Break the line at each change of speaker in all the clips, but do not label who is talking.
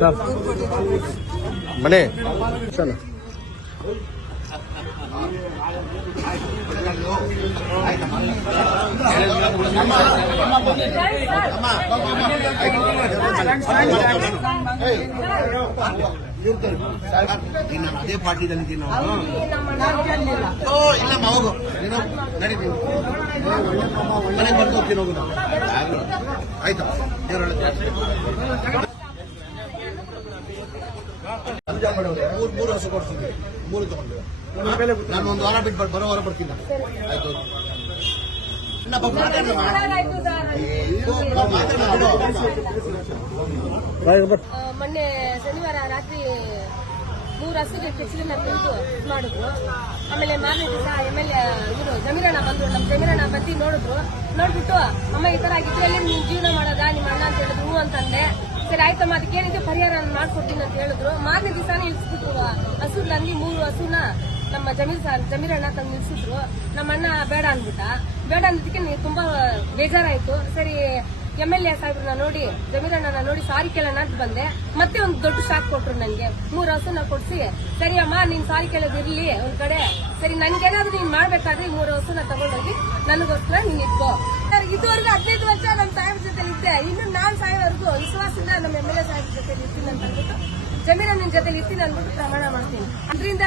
सब। बने। चलो।
ನೀನು ಅದೇ ಪಾರ್ಟಿದಲ್ಲಿ ಇದ್ದೀನಿ ನಾವು ಓ ಇಲ್ಲಮ್ಮ ಹೋಗು. ನೀನು ನೀವು ಮನೆಗೆ ಬರ್ದು ಹೋಗ್ತೀನಿ ಹೋಗು ನಾವು. ಆಯ್ತು ದೇವ್ರ ಮೂರು ಮೂರು ಹಸು ಕೊಡ್ತೀನಿ ಮೂರು ತಗೊಂಡು. ನಾನು ಒಂದು ವಾರ ಬಿಟ್ಟು ಬರ್- ಬರೋ ವಾರ ಬರ್ತೀನಿ ಆಯ್ತು
ಮೊನ್ನೆ ಶನಿವಾರ ರಾತ್ರಿ ಮೂರು ಹಸಿಗೆ ತಿಂದು ಇದ್ ಮಾಡಿದ್ರು. ಆಮೇಲೆ ಮಾರನೇ ದಿವಸ ಎಂ ಎಲ್ ಇವರು ಜಮೀರಣ್ಣ ಬಂದ್ರು. ನಮ್ಮ ಜಮೀರಣ್ಣ ಬಂದು ನೋಡಿದ್ರು. ನೋಡ್ಬಿಟ್ಟು, ಅಮ್ಮ, ಈ ತರ ಆಗಿದ್ರಲ್ಲಿ ನೀನ್ ಜೀವನ ಮಾಡೋದಾ? ನಿಮ್ಮ ಅಣ್ಣ ಅಂತ ಹೇಳಿದ್ರು ಹೂ ಅಂತಂದೆ. ಸರಿ ಆಯ್ತಮ್ಮ ಅದಕ್ಕೇನಿದೆ ಪರಿಹಾರ ನಾನು ಮಾಡ್ಕೊಡ್ತೀನಿ ಅಂತ ಹೇಳಿದ್ರು. ಮಾರನೇ ದಿವಸನೇ ಇಳಿಸ್ಬಿಟ್ರು ಹಸುಗಳಲ್ಲಿ ಮೂರು ಹಸುನ ನಮ್ಮ ಜಮೀರ್ ಸಾರ್ ಜಮೀರಣ್ಣ ತಂದು ನಿಲ್ಸಿದ್ರು. ನಮ್ಮ ಅಣ್ಣ ಬೇಡ ಅಂದ್ಬಿಟ್ಟ. ಬೇಡ ಅಂದಿದ್ದಕ್ಕೆ ತುಂಬಾ ಬೇಜಾರಾಯ್ತು. ಸರಿ ಎಂ ಎಲ್ ಎ ಸಾಹೇಬ್ರನ್ನ ನೋಡಿ ಜಮೀರಣ್ಣನ ನೋಡಿ ಸಾರಿ ಕೇಳೋಣ ಅಂತ ಬಂದೆ. ಮತ್ತೆ ಒಂದು ದೊಡ್ಡ ಶಾಕ್ ಕೊಟ್ರು ನನ್ಗೆ ಮೂರು ಹಸುನ ಕೊಡ್ಸಿ ಸರಿ ಅಮ್ಮ ನೀನ್ ಸಾರಿ ಕೇಳೋದಿರ್ಲಿ ಒಂದ್ ಕಡೆ. ಸರಿ ನನ್ಗೇನಾದ್ರೂ ನೀನ್ ಮಾಡ್ಬೇಕಾದ್ರೆ ಈ ಮೂರು ಹಸುನ ತಗೊಂಡೋಗಿ ನನಗೋಸ್ಕರ ನೀನ್ ಸರ್, ಇದುವರೆಗೂ ಹದಿನೈದು ವರ್ಷ ನಮ್ಮ ಸಾಹೇಬ್ ಜೊತೆ ಇದ್ದೆ. ಇನ್ನು ನಾನ್ ಸಾಯೋವರೆಗೂ ವಿಶ್ವಾಸದಿಂದ ನಮ್ಮ ಎಂ ಎಲ್ ಎ ಸಾಹೇಬ್ ಜೊತೆ ಇರ್ತೀನಿ ಅಂತ ಅಂದ್ಬಿಟ್ಟು ನಿನ್ ಜೊತೆ ಇರ್ತೀನಿ ಅಂದ್ಬಿಟ್ಟು ಪ್ರಮಾಣ ಮಾಡ್ತೀನಿ. ಅದರಿಂದ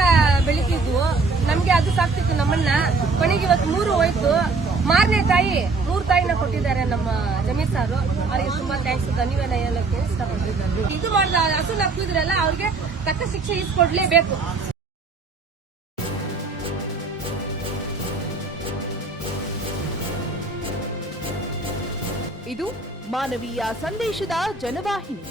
ಬೆಳಿತಿದ್ವು ನಮ್ಗೆ ಅದು ಸಾಕ್ತಿತ್ತು ನಮ್ಮನ್ನ. ಕೊನೆಗೆ ಇವತ್ತು ಮೂರು ಹೋಯ್ತು. ಮಾರನೇ ತಾಯಿ ಮೂರು ತಾಯಿನ ಕೊಟ್ಟಿದ್ದಾರೆ ನಮ್ಮ ಜಮೀರ್ ಸಾರು. ಅವರಿಗೆ ತುಂಬಾ ಥ್ಯಾಂಕ್ಸ್ ಧನ್ಯವಾದ ಹೇಳಕ್ಕೆ ಇಷ್ಟಪಡ್ತಿದ್ದಾರೆ. ಇದು ಮಾಡಿದ ಹಸು ಹಾಕಿದ್ರಲ್ಲ ಅವ್ರಿಗೆ ತಕ್ಕ ಶಿಕ್ಷೆ ಇಸ್ಕೊಡ್ಲೇಬೇಕು
ಇದು ಮಾನವೀಯ ಸಂದೇಶದ ಜನವಾಹಿನಿ.